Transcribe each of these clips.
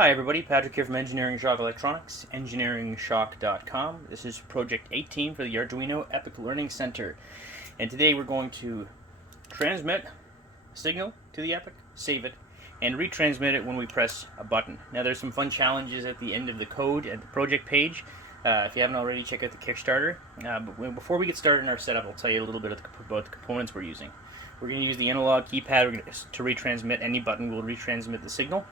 Hi everybody, Patrick here from Engineering Shock Electronics, engineeringshock.com. This is Project 18 for the Arduino Epoch Learning Center. And today we're going to transmit a signal to the Epoch, save it, and retransmit it when we press a button. Now there's some fun challenges at the end of the code at the project page. If you haven't already, check out the Kickstarter. But before we get started in our setup, I'll tell you a little bit about the components we're using. We're going to use the analog keypad to retransmit any button. We'll retransmit the signal.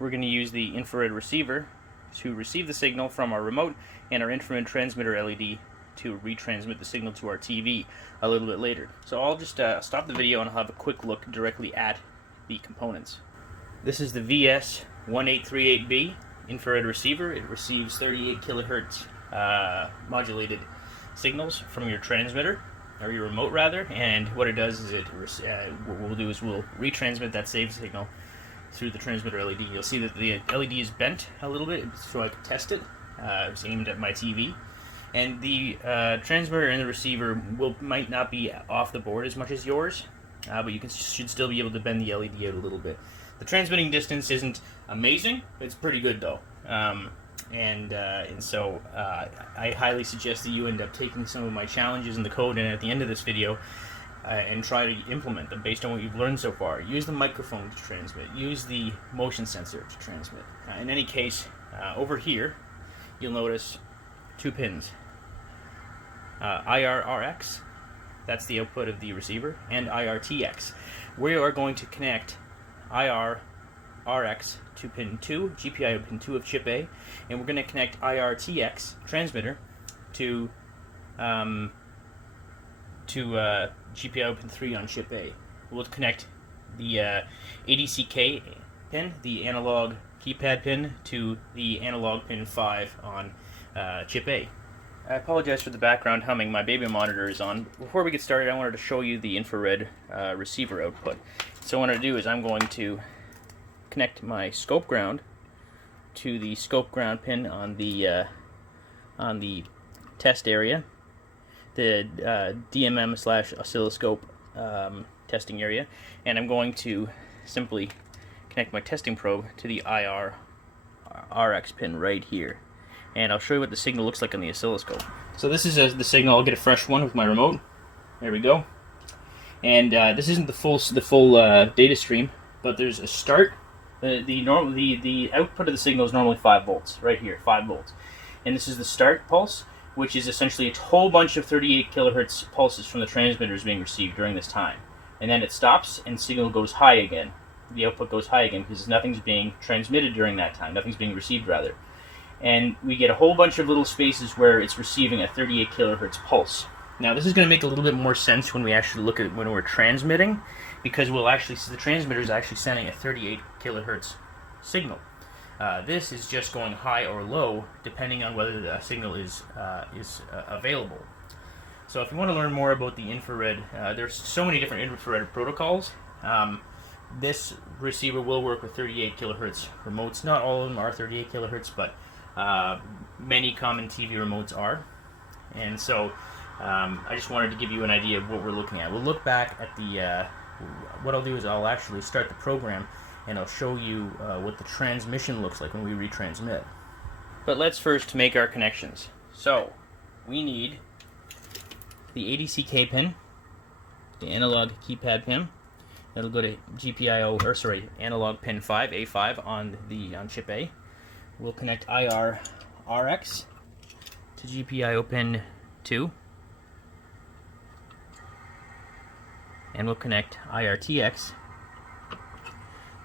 We're going to use the infrared receiver to receive the signal from our remote, and our infrared transmitter LED to retransmit the signal to our TV a little bit later. So I'll just stop the video and I'll have a quick look directly at the components. This is the VS1838B infrared receiver. It receives 38 kilohertz modulated signals from your transmitter, or your remote rather, and what it does is what we'll do is we'll retransmit that saved signal through the transmitter LED. You'll see that the LED is bent a little bit so I can test it. It's aimed at my TV. And the transmitter and the receiver might not be off the board as much as yours, but you should still be able to bend the LED out a little bit. The transmitting distance isn't amazing, but it's pretty good though. So I highly suggest that you end up taking some of my challenges in the code and at the end of this video and try to implement them based on what you've learned so far. Use the microphone to transmit. Use the motion sensor to transmit. In any case, over here, you'll notice two pins. IRRX, that's the output of the receiver, and IRTX. We are going to connect IRRX to pin 2, GPIO pin 2 of chip A, and we're going to connect IRTX transmitter to GPIO pin 3 on chip A. We'll connect the ADCK pin, the analog keypad pin, to the analog pin 5 on chip A. I apologize for the background humming. My baby monitor is on. Before we get started, I wanted to show you the infrared receiver output. So what I'm going to do is I'm going to connect my scope ground to the scope ground pin on the test area, the DMM/oscilloscope testing area, and I'm going to simply connect my testing probe to the IRRX pin right here. And I'll show you what the signal looks like on the oscilloscope. So this is the signal. I'll get a fresh one with my remote. There we go. And this isn't the full data stream, but there's a start. The output of the signal is normally 5 volts, right here, 5 volts. And this is the start pulse, which is essentially a whole bunch of 38 kilohertz pulses from the transmitters being received during this time. And then it stops and signal goes high again. The output goes high again because nothing's being transmitted during that time. Nothing's being received, rather. And we get a whole bunch of little spaces where it's receiving a 38 kilohertz pulse. Now this is going to make a little bit more sense when we actually look at when we're transmitting, because we'll actually see the transmitter is actually sending a 38 kilohertz signal. This is just going high or low depending on whether the signal is available. So if you want to learn more about the infrared, there's so many different infrared protocols. This receiver will work with 38 kilohertz remotes. Not all of them are 38 kilohertz, but many common TV remotes are. And so I just wanted to give you an idea of what we're looking at. We'll look back at the what I'll do is I'll actually start the program and I'll show you what the transmission looks like when we retransmit. But let's first make our connections. So we need the ADCK pin, the analog keypad pin. That'll go to analog pin 5, A5 on chip A. We'll connect IRRX to GPIO pin 2. And we'll connect IRTX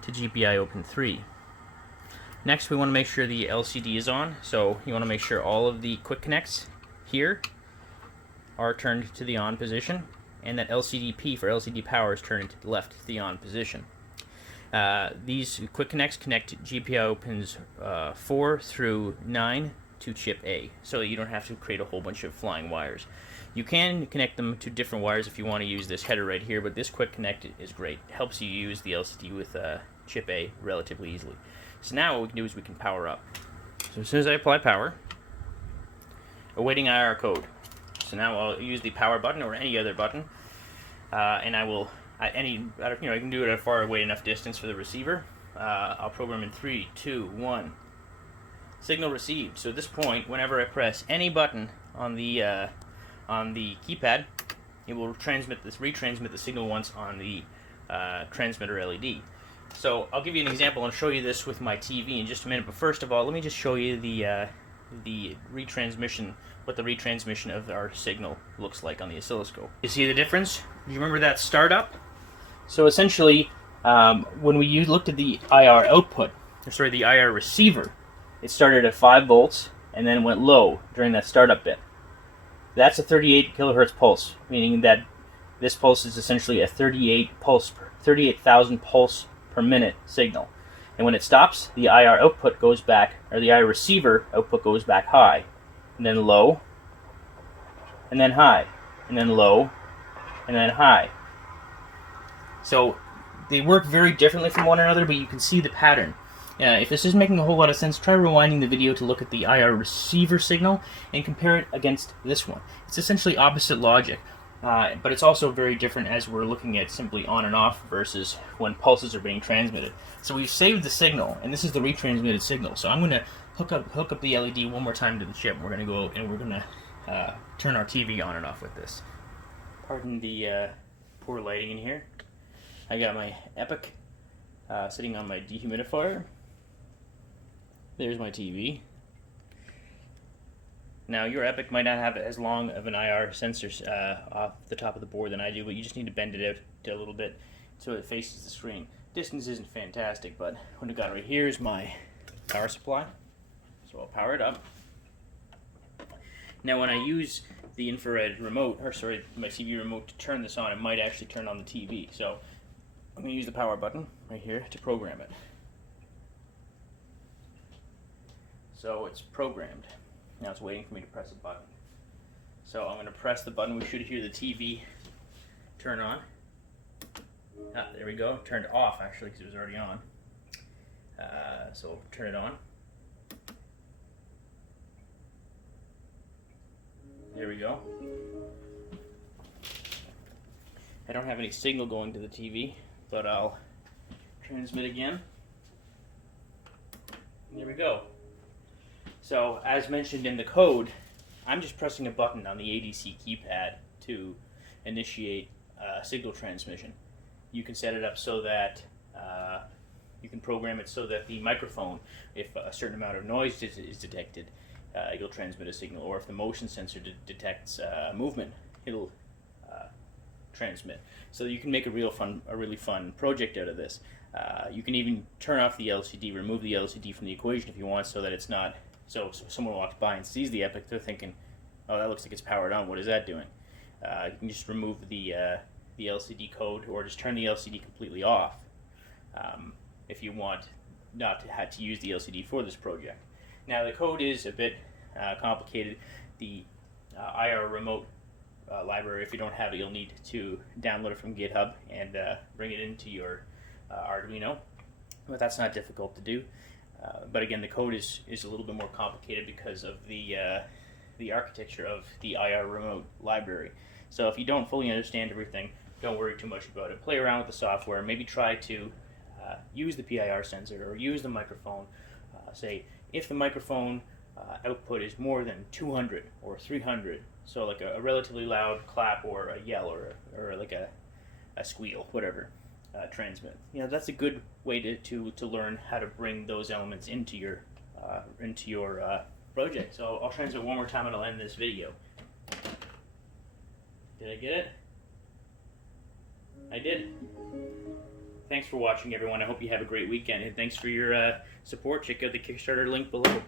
to GPIO pin 3. Next, we want to make sure the LCD is on, so you want to make sure all of the quick connects here are turned to the on position, and that LCD P for LCD power is turned to the left to the on position. These quick connects connect GPIO pins 4 through 9 to chip A, so that you don't have to create a whole bunch of flying wires. You can connect them to different wires if you want to use this header right here, but this quick connect is great. It helps you use the LCD with chip A relatively easily. So now what we can do is we can power up. So as soon as I apply power, awaiting IR code. So now I'll use the power button or any other button, and I can do it at a far away enough distance for the receiver. I'll program in 3, 2, 1. Signal received. So at this point, whenever I press any button on the keypad, it will retransmit the signal once on the transmitter LED. So I'll give you an example and show you this with my TV in just a minute. But first of all, let me just show you the retransmission, what the retransmission of our signal looks like on the oscilloscope. You see the difference? Do you remember that startup? So essentially, when we looked at the IR output, the IR receiver, it started at 5 volts and then went low during that startup bit. That's a 38 kilohertz pulse, meaning that this pulse is essentially a 38,000 pulse per minute signal. And when it stops, the IR output goes back, or the IR receiver output goes back high, and then low, and then high, and then low, and then high. So they work very differently from one another, but you can see the pattern. If this isn't making a whole lot of sense, try rewinding the video to look at the IR receiver signal and compare it against this one. It's essentially opposite logic, but it's also very different as we're looking at simply on and off versus when pulses are being transmitted. So we've saved the signal, and this is the retransmitted signal. So I'm going to hook up the LED one more time to the chip. We're going to go and we're going to turn our TV on and off with this. Pardon the poor lighting in here. I got my Epoch sitting on my dehumidifier. There's my TV. Now your Epoch might not have as long of an IR sensor off the top of the board than I do, but you just need to bend it out a little bit so it faces the screen. Distance isn't fantastic, but what I've got right here is my power supply. So I'll power it up. Now when I use the infrared remote, my TV remote to turn this on, it might actually turn on the TV. So I'm going to use the power button right here to program it. So it's programmed. Now it's waiting for me to press a button. So I'm going to press the button. We should hear the TV turn on. There we go. Turned off actually because it was already on. So we'll turn it on. There we go. I don't have any signal going to the TV, but I'll transmit again. There we go. So, as mentioned in the code, I'm just pressing a button on the ADC keypad to initiate signal transmission. You can set it up so that you can program it so that the microphone, if a certain amount of noise is detected, you'll transmit a signal, or if the motion sensor detects movement, it'll transmit. So you can make a really fun project out of this. You can even turn off the LCD, remove the LCD from the equation if you want, so that it's not. So if someone walks by and sees the Epoch, they're thinking, "Oh, that looks like it's powered on. What is that doing?" You can just remove the LCD code, or just turn the LCD completely off if you want not to have to use the LCD for this project. Now the code is a bit complicated. The IR remote library, if you don't have it, you'll need to download it from GitHub and bring it into your Arduino. But that's not difficult to do. But again, the code is a little bit more complicated because of the architecture of the IR remote library. So if you don't fully understand everything, don't worry too much about it. Play around with the software. Maybe try to use the PIR sensor or use the microphone. Say if the microphone output is more than 200 or 300, so like a relatively loud clap or a yell or like a squeal, whatever. Transmit. That's a good way to learn how to bring those elements into your project. So I'll transmit one more time and I'll end this video. Did I get it? I did. Thanks for watching, everyone. I hope you have a great weekend, and thanks for your support. Check out the Kickstarter link below.